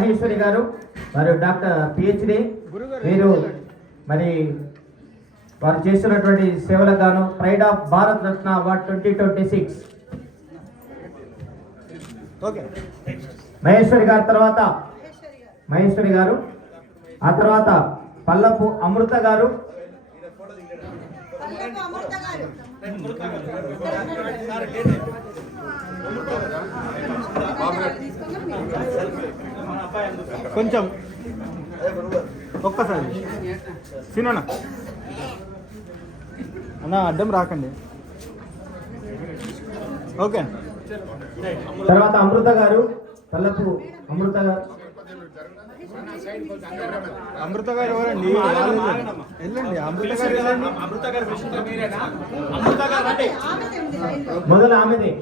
మహేశ్వరి గారు మరియు doctor PhD వీరు మరి వారు చేస్తున్నటువంటి సేవలకు గాను pride of Bharat Ratna award 2026 Maheshwari గారి తర్వాత మహేశ్వరి గారు, ఆ తర్వాత పల్లపు అమృత గారు, కొంచెం ఒక్కసారి సినోనా అన్న అడ్డం రాకండి. ఓకే, తర్వాత అమృత గారు, పల్లపు అమృత గారు. అమృత గారు ఎవరండి? వెళ్ళండి, అమృత గారు వెళ్ళండి. మొదలు ఆమెదే.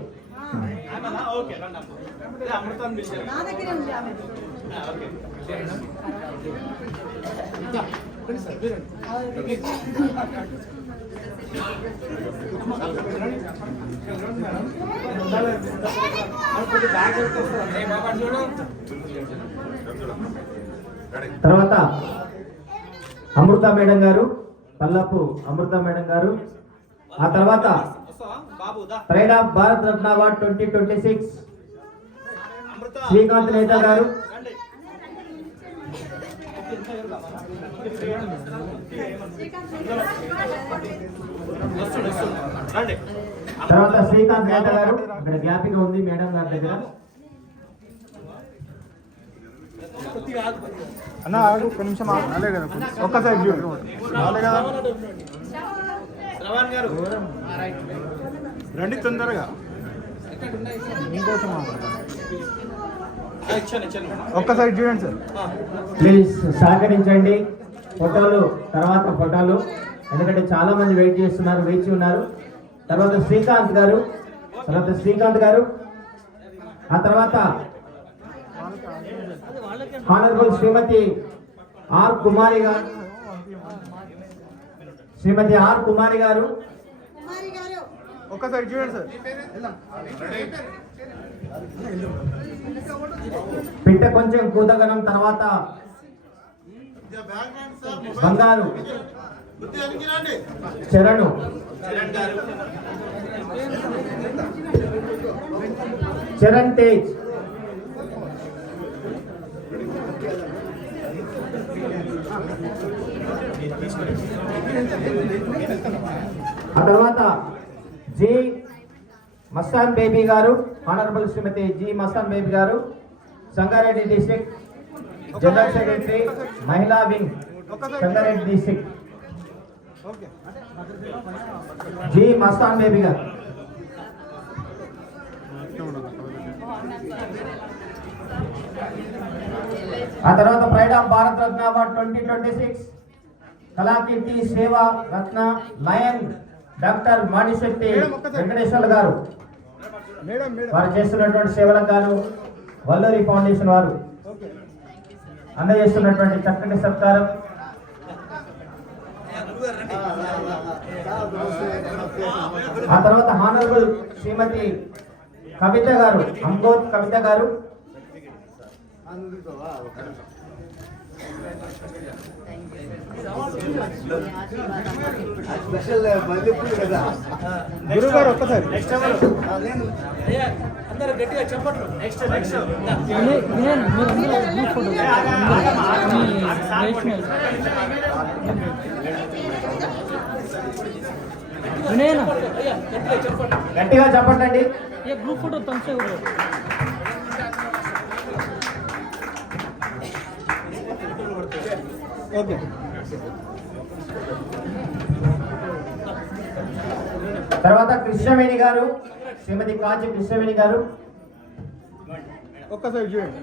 తర్వాత అమృత మేడం గారు, పల్లపు అమృత మేడం గారు. ఆ తర్వాత pride of Bharat Ratna award 2026 Srikanth నేత గారు. తర్వాత శ్రీకాంత్ నేత గారు, ఇక్కడ జ్ఞాపిక ఉంది మేడం గారి దగ్గర. అన్న ఆగు, ఒక నిమిషం రాలే కదా, ఒక్కసారి చూడు రాలే కదా. రండి తొందరగా, ఒక్కసారి చూడండి సార్. ప్లీజ్ సహకరించండి. ఫోటోలు తర్వాత ఫోటోలు, ఎందుకంటే చాలా మంది వెయిట్ చేస్తున్నారు, వేచి ఉన్నారు. తర్వాత శ్రీకాంత్ గారు, ఆ తర్వాత హానరబుల్ శ్రీమతి ఆర్ కుమారి గారు, ఒక్కసారి చూడండి సార్. పిట్ట కొంచెం కూతగనం. తర్వాత బంగారు చరణ్ తేజ్. ఆ తర్వాత జి మస్తాన్ బేబీ గారు, ఆనరబుల్ శ్రీమతి జి మస్తాన్ బేబీ గారు, సంగారెడ్డి డిస్ట్రిక్ట్ జనరల్ సెక్రటరీ, మహిళా wing, Sangareddy district. G Mastan baby గారు. ఆ తర్వాత pride of Bharat Ratna award 2026 కళాకీర్తి సేవా రత్న లయన్ డాక్టర్ మాణిశెట్టి వెంకటేశ్వర గారు. వారు చేస్తున్నటువంటి సేవలకు గాను వల్లూరి ఫౌండేషన్ వారు అందజేస్తున్నటువంటి చక్కటి సత్కారం. ఆ తర్వాత హానరబుల్ శ్రీమతి కవిత గారు, అంగోత్ కవిత గారు. గురుగారు ఒక్కసారి అందరూ గట్టిగా చెప్పండి. నెక్స్ట్ గట్టిగా చెప్పండి. గ్రూప్ ఫోటో తమసే ఓకే. తర్వాత కృష్ణవేణి గారు, శ్రీమతి కాంచి కృష్ణవేణి గారు. ఒక్కసారి చూడండి.